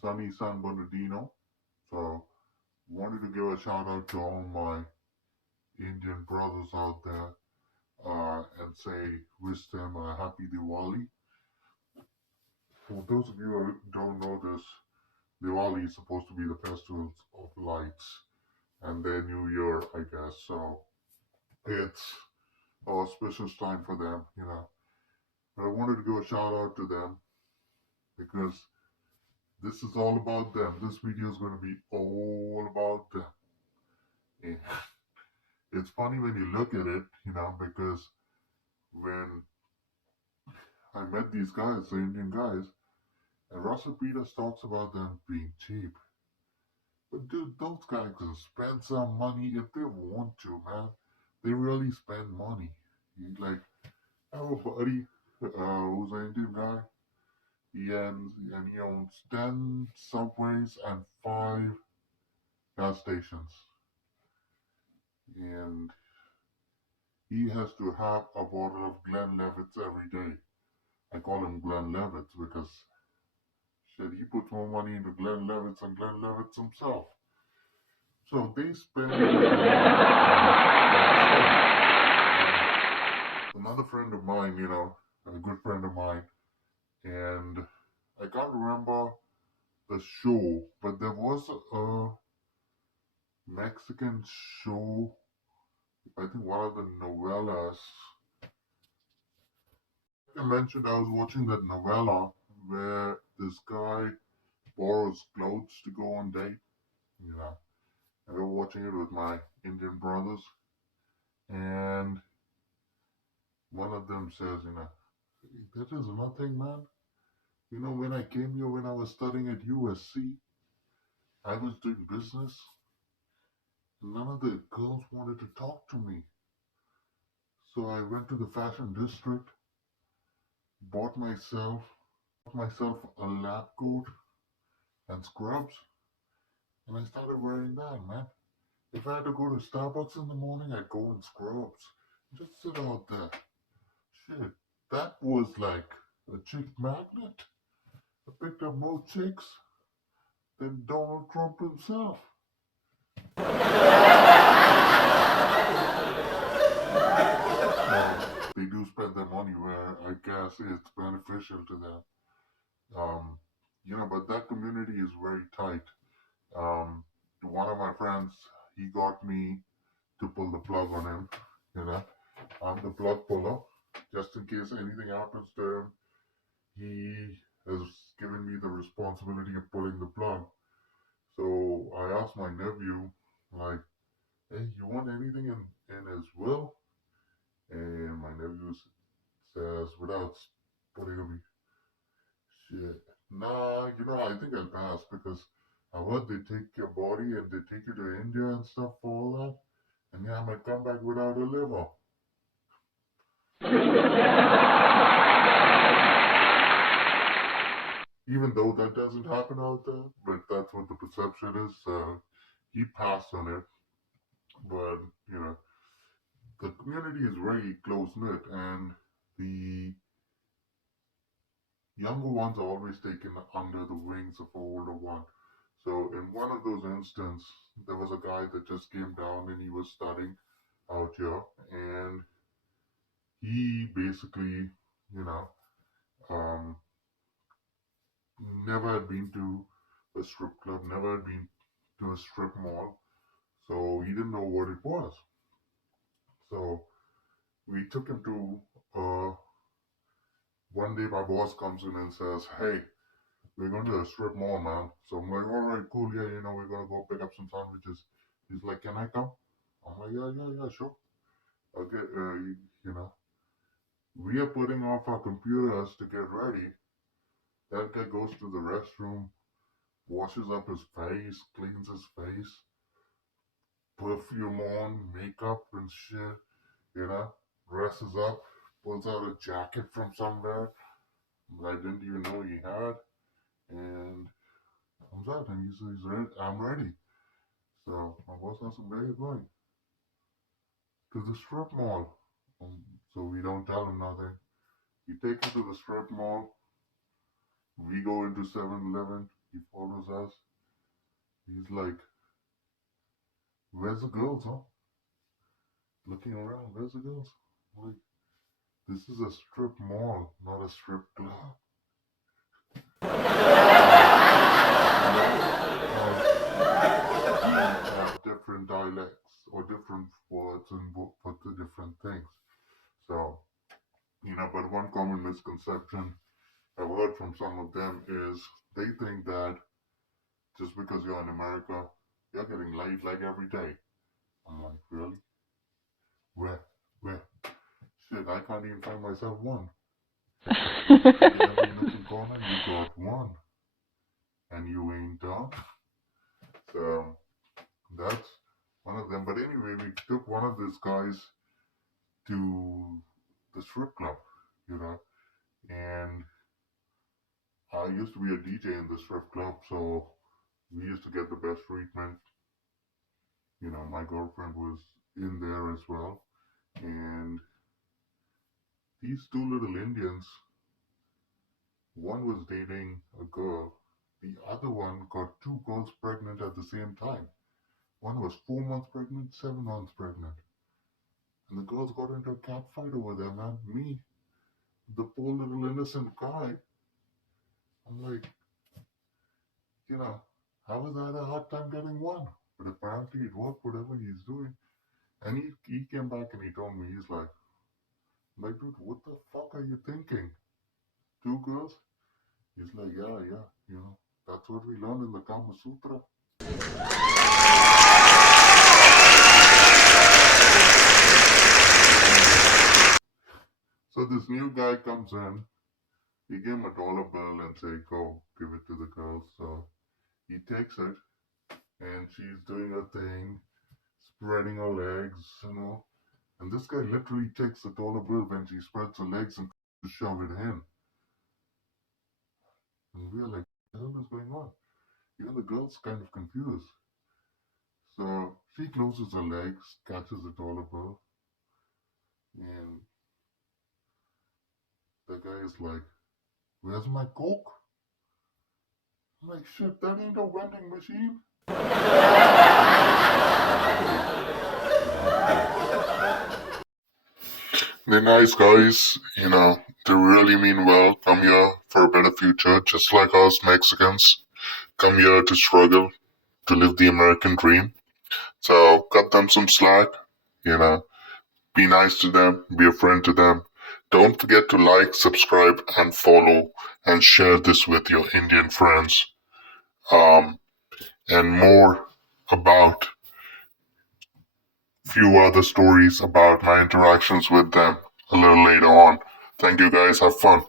sunny San Bernardino. So wanted to give a shout out to all my Indian brothers out there and say wish them a happy Diwali. For those of you who don't know this, Diwali is supposed to be the festival of lights and their new year, I guess. So it's a auspicious time for them, you know. But I wanted to give a shout out to them because this is all about them. This video is going to be all about them. And it's funny when you look at it, you know, because when I met these guys, the Indian guys, and Russell Peters talks about them being cheap. But dude, those guys can spend some money if they want to, man. They really spend money. Like, I have a buddy who's an Indian guy. He owns 10 subways and 5 gas stations. And he has to have a bottle of Glenlivets every day. I call him Glenlivets because shit, he puts more money into Glenlivets than Glenlivets himself. So they spend another friend of mine, you know, a good friend of mine, and I can't remember the show, but there was a Mexican show. I think one of the novellas. I mentioned I was watching that novella where this guy borrows clothes to go on date. You know, I was watching it with my Indian brothers, and one of them says, you know, that is nothing, man. You know, when I came here, when I was studying at USC, I was doing business. None of the girls wanted to talk to me. So I went to the fashion district, bought myself a lab coat and scrubs, and I started wearing that, man. If I had to go to Starbucks in the morning, I'd go in scrubs. Just sit out there. Shit, that was like a chick magnet. I picked up more chicks than Donald Trump himself. They do spend their money where I guess it's beneficial to them. You know, but that community is very tight. Um, One of my friends, he got me to pull the plug on him. You know, I'm the plug puller. Just in case anything happens to him, he has given me the responsibility of pulling the plug. So I asked my nephew, like, hey, you want anything in his will? And my nephew says, without putting a shit, nah, you know, I think I'll pass because I heard they take your body and they take you to India and stuff for all that. And yeah, I might come back without a liver. Even though that doesn't happen out there, but that's what the perception is. He passed on it, but you know, the community is very close knit, and the younger ones are always taken under the wings of older one. So in one of those instances, there was a guy that just came down and he was studying out here, and he basically, you know, um, never had been to a strip club, never had been to a strip mall, so he didn't know what it was. So we took him to one day my boss comes in and says, hey, we're going to a strip mall, man. So I'm like, all right, cool, yeah, you know, we're going to go pick up some sandwiches. He's like, can I come? I'm like, yeah, sure. Okay, you know, we are putting off our computers to get ready. That guy goes to the restroom, washes up his face, cleans his face, perfume on, makeup and shit, you know, dresses up, pulls out a jacket from somewhere that I didn't even know he had, and comes out and he says, I'm ready. So my boss asks him, where are you going? To the strip mall. So we don't tell him nothing. We take him to the strip mall. We go into 7-Eleven. He follows us. He's like, "Where's the girls, huh?" Looking around, "Where's the girls?" I'm like, this is a strip mall, not a strip club. Have different dialects or different words and for the different things. So, but one common misconception I've heard from some of them is they think that just because you're in America, you're getting laid like every day. I'm like, really? Where? Where? Shit, I can't even find myself one. Every nook and corner, you got one. And you ain't done. So, that's one of them. But anyway, we took one of these guys to the strip club, you know, and I used to be a DJ in the strip club, so we used to get the best treatment. My girlfriend was in there as well, and these two little Indians, one was dating a girl, the other one got two girls pregnant at the same time. One was 4 months pregnant, 7 months pregnant. And the girls got into a cat fight over there, man. Me, the poor little innocent guy, I'm like, how was I had a hard time getting one? But apparently it worked, whatever he's doing. And he came back and he told me, he's like, dude, what the fuck are you thinking? Two girls? He's like, yeah, that's what we learned in the Kama Sutra. So this new guy comes in, he gave him a dollar bill and say, go, give it to the girl. So he takes it and she's doing her thing, spreading her legs. And this guy literally takes the dollar bill when she spreads her legs and to shove it in. And we're like, what the hell is going on? Even the girl's kind of confused. So she closes her legs, catches the dollar bill, and the guy is like, where's my Coke? I'm like, shit, that ain't a vending machine. They're nice guys, they really mean well, come here for a better future, just like us Mexicans. Come here to struggle, to live the American dream. So cut them some slack, be nice to them, be a friend to them. Don't forget to like, subscribe, and follow, and share this with your Indian friends. And more about few other stories about my interactions with them a little later on. Thank you guys. Have fun.